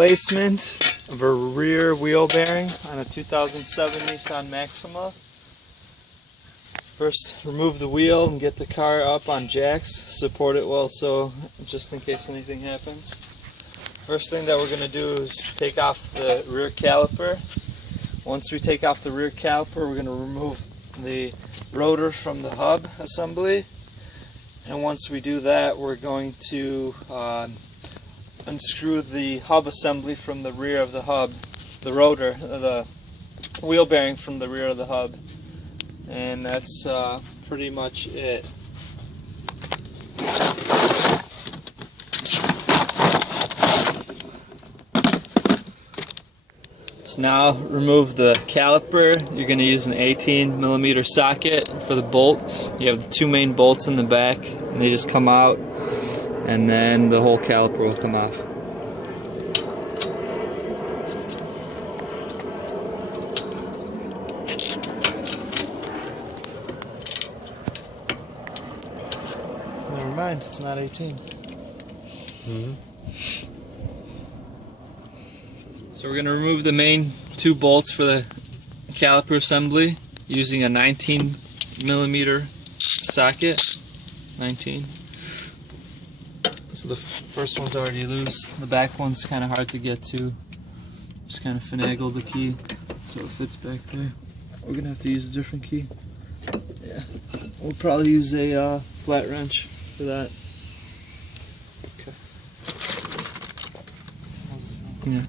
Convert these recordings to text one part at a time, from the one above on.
replacement of a rear wheel bearing on a 2007 Nissan Maxima. First, remove the wheel and get the car up on jacks. Support it well so just in case anything happens. First thing that we're going to do is take off the rear caliper. Once we take off the rear caliper, we're going to remove the rotor from the hub assembly. And once we do that, we're going to unscrew the hub assembly from the rear of the hub, the rotor, the wheel bearing from the rear of the hub. And that's pretty much it. So now remove the caliper. You're going to use an 18mm socket for the bolt. You have the two main bolts in the back and they just come out, and then the whole caliper will come off. Never mind, it's not 18. So we're going to remove the main two bolts for the caliper assembly using a 19mm socket. 19. So the first one's already loose. The back one's kind of hard to get to. Just kind of finagle the key so it fits back there. We're going to have to use a different key. Yeah. We'll probably use a flat wrench for that. Okay. Yeah.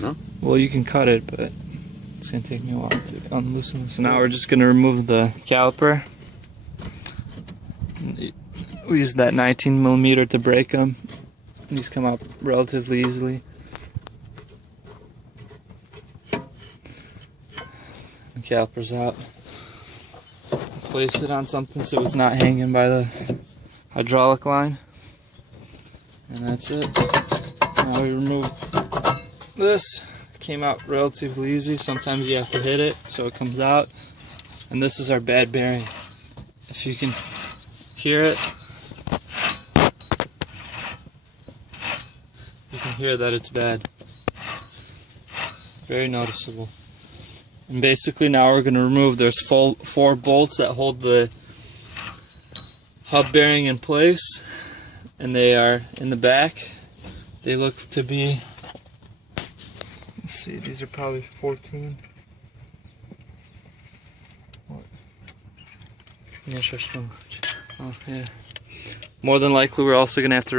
No? Well, you can cut it, but it's going to take me a while to unloosen this. So now we're just going to remove the caliper. We use that 19mm to break them. These come out relatively easily. The caliper's out. Place it on something so it's not hanging by the hydraulic line. And that's it. Now we remove this. It came out relatively easy. Sometimes you have to hit it so it comes out. And this is our bad bearing. If you can hear it, you can hear that it's bad. Very noticeable. And basically now we're going to remove, there's four bolts that hold the hub bearing in place, and they are in the back. They look to be, let's see, these are probably 14. What? Oh, yeah. More than likely we're also going to have to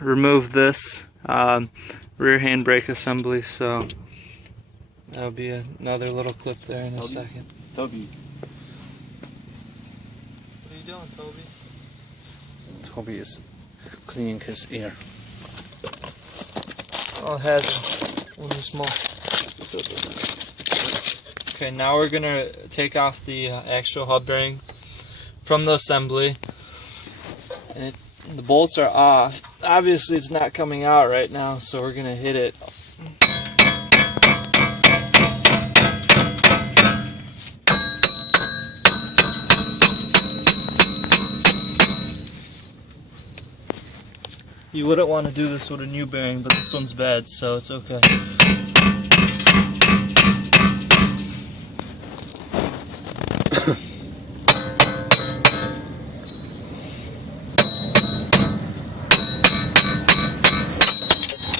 remove this rear handbrake assembly, so that'll be another little clip there in a second. Toby. What are you doing, Toby? Toby is cleaning his ear. Oh, it has one small. Okay, now we're going to take off the actual hub bearing from the assembly. And the bolts are off. Obviously it's not coming out right now, so we're going to hit it. You wouldn't want to do this with a new bearing, but this one's bad, so it's okay.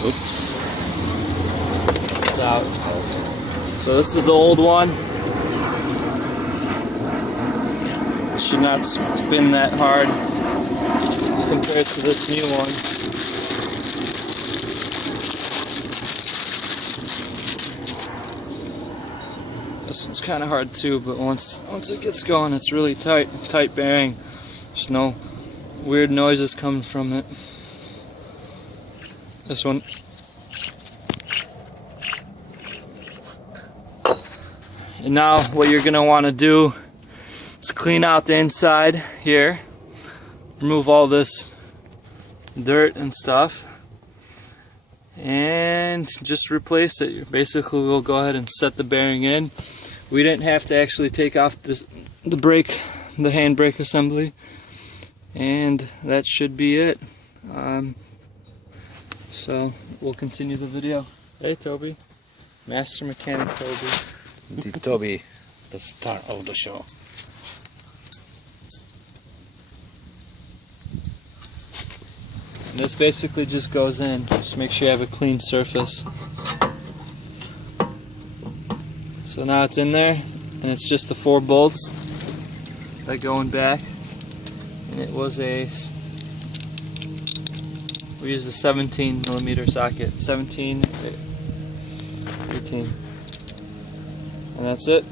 Oops. It's out. So this is the old one. It should not spin that hard compared to this new one. This one's kind of hard too, but once it gets going, it's really tight bearing. There's no weird noises coming from it. This one. And now what you're going to want to do is clean out the inside here. Remove all this dirt and stuff. And just replace it. Basically we'll go ahead and set the bearing in. We didn't have to actually take off the handbrake assembly. And that should be it. So we'll continue the video. Hey Toby. Master Mechanic Toby. The Toby, the star of the show. And this basically just goes in. Just make sure you have a clean surface. So now it's in there, and it's just the 4 bolts that go in back. And it was we used a 17 millimeter socket. 17, 18. And that's it.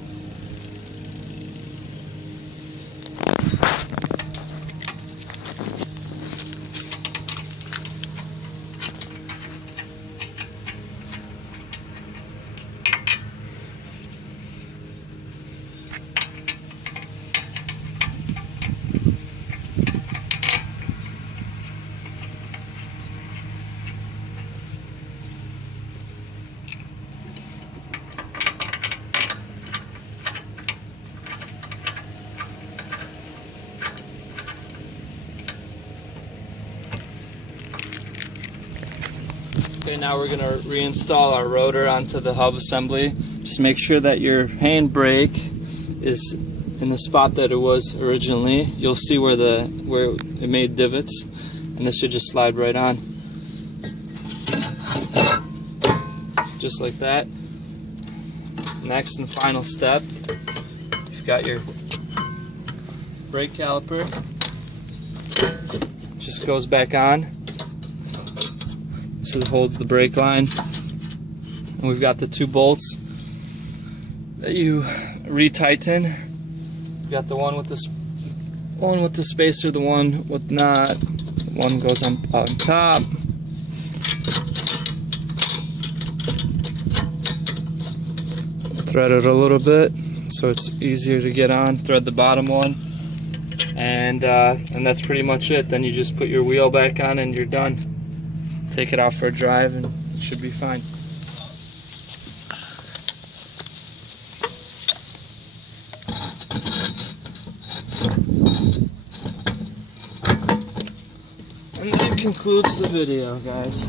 Okay, now we're going to reinstall our rotor onto the hub assembly. Just make sure that your handbrake is in the spot that it was originally. You'll see where it made divots, and this should just slide right on. Just like that. Next and final step, you've got your brake caliper. Just goes back on. This holds the brake line, and we've got the 2 bolts that you retighten. We've got the one with the spacer, the one with not. One goes on top. Thread it a little bit so it's easier to get on. Thread the bottom one, and that's pretty much it. Then you just put your wheel back on and you're done. Take it out for a drive and it should be fine. And that concludes the video, guys.